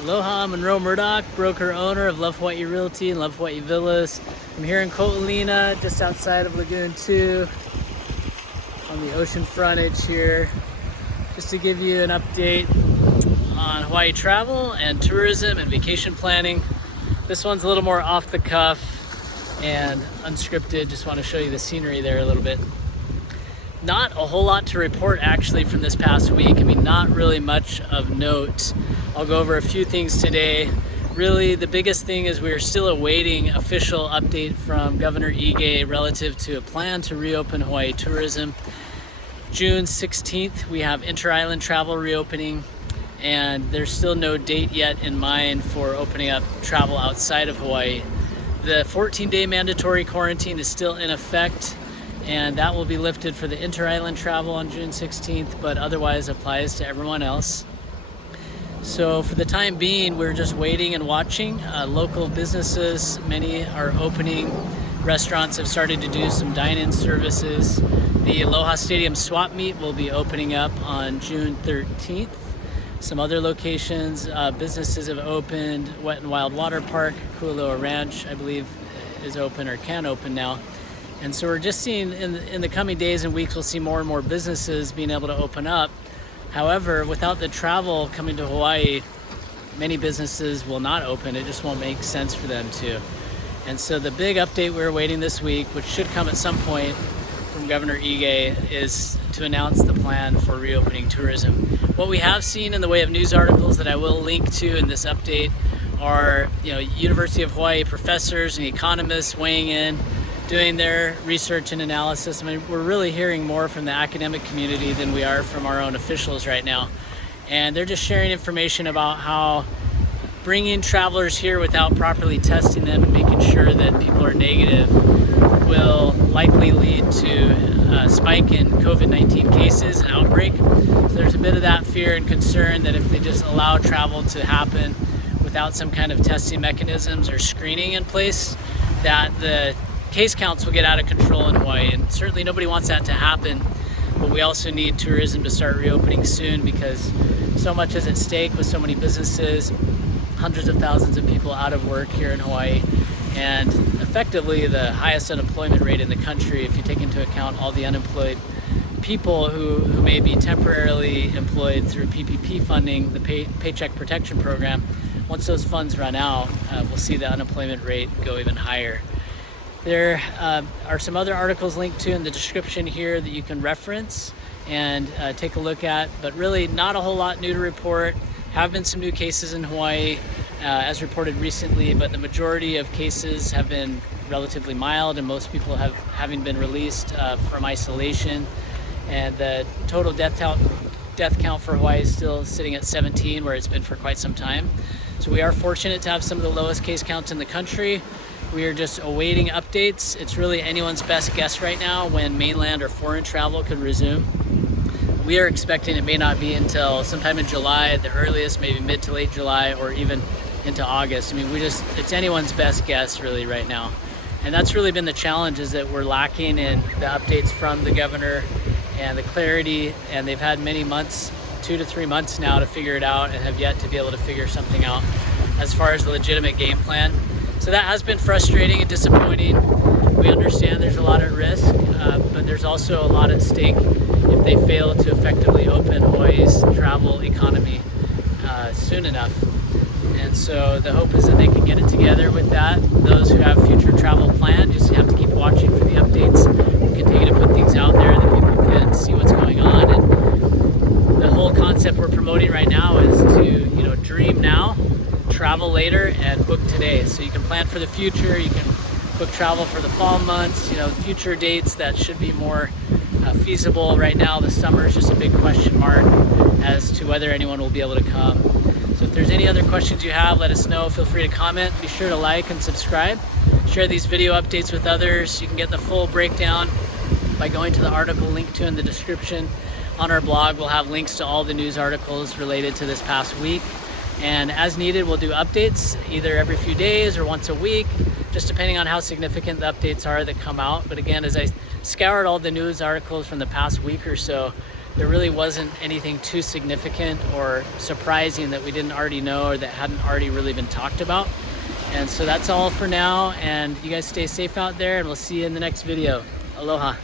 Aloha, I'm Monroe Murdoch, broker owner of Love Hawaii Realty and Love Hawaii Villas. I'm here in Ko Olina, just outside of Lagoon 2, on the ocean frontage here, just to give you an update on Hawaii travel and tourism and vacation planning. This one's a little more off the cuff and unscripted. Just want to show you the scenery there a little bit. Not a whole lot to report actually from this past week. I mean, not really much of note. I'll go over a few things today. Really, the biggest thing is we're still awaiting official update from Governor Ige relative to a plan to reopen Hawaii tourism. June 16th, we have inter-island travel reopening, and there's still no date yet in mind for opening up travel outside of Hawaii. The 14-day mandatory quarantine is still in effect, and that will be lifted for the inter-island travel on June 16th, but otherwise applies to everyone else. So for the time being, we're just waiting and watching. Local businesses, many are opening. Restaurants have started to do some dine-in services. The Aloha Stadium swap meet will be opening up on June 13th. Some other locations, businesses have opened. Wet and Wild Water Park, Kualoa Ranch, I believe, is open or can open now. And so we're just seeing in the coming days and weeks, we'll see more and more businesses being able to open up. However, without the travel coming to Hawaii, many businesses will not open. It just won't make sense for them to. And so the big update we're waiting this week, which should come at some point from Governor Ige, is to announce the plan for reopening tourism. What we have seen in the way of news articles that I will link to in this update are, University of Hawaii professors and economists weighing in, doing their research and analysis. I mean, we're really hearing more from the academic community than we are from our own officials right now. And they're just sharing information about how bringing travelers here without properly testing them and making sure that people are negative will likely lead to a spike in COVID-19 cases and outbreak. So there's a bit of that fear and concern that if they just allow travel to happen without some kind of testing mechanisms or screening in place, that the case counts will get out of control in Hawaii, and certainly nobody wants that to happen. But we also need tourism to start reopening soon because so much is at stake with so many businesses, hundreds of thousands of people out of work here in Hawaii, and effectively the highest unemployment rate in the country if you take into account all the unemployed people who may be temporarily employed through PPP funding, the Paycheck Protection Program. Once those funds run out, we'll see the unemployment rate go even higher. There are some other articles linked to in the description here that you can reference and take a look at, but really not a whole lot new to report. Have been some new cases in Hawaii as reported recently, but the majority of cases have been relatively mild and most people having been released from isolation. And the total death count for Hawaii is still sitting at 17, where it's been for quite some time. So we are fortunate to have some of the lowest case counts in the country. We are just awaiting updates. It's really anyone's best guess right now when mainland or foreign travel could resume. We are expecting it may not be until sometime in July at the earliest, maybe mid to late July, or even into August. I mean, it's anyone's best guess really right now. And that's really been the challenge, is that we're lacking in the updates from the governor and the clarity, and they've had many months, 2 to 3 months now, to figure it out and have yet to be able to figure something out as far as the legitimate game plan. So that has been frustrating and disappointing. We understand there's a lot at risk, but there's also a lot at stake if they fail to effectively open Hawaii's travel economy soon enough. And so the hope is that they can get it together with that. Those who have future travel planned just have to keep watching for the updates and continue to put things out there that people can see what's going on. And the whole concept we're promoting right now is to, dream now, travel later, and book today. So you can plan for the future, you can book travel for the fall months, future dates that should be more feasible. Right now, the summer is just a big question mark as to whether anyone will be able to come. So if there's any other questions you have, let us know. Feel free to comment. Be sure to like and subscribe. Share these video updates with others. You can get the full breakdown by going to the article linked to in the description. On our blog, we'll have links to all the news articles related to this past week. And as needed, we'll do updates either every few days or once a week, just depending on how significant the updates are that come out. But again, as I scoured all the news articles from the past week or so, there really wasn't anything too significant or surprising that we didn't already know or that hadn't already really been talked about. And so that's all for now, and you guys stay safe out there, and we'll see you in the next video. Aloha.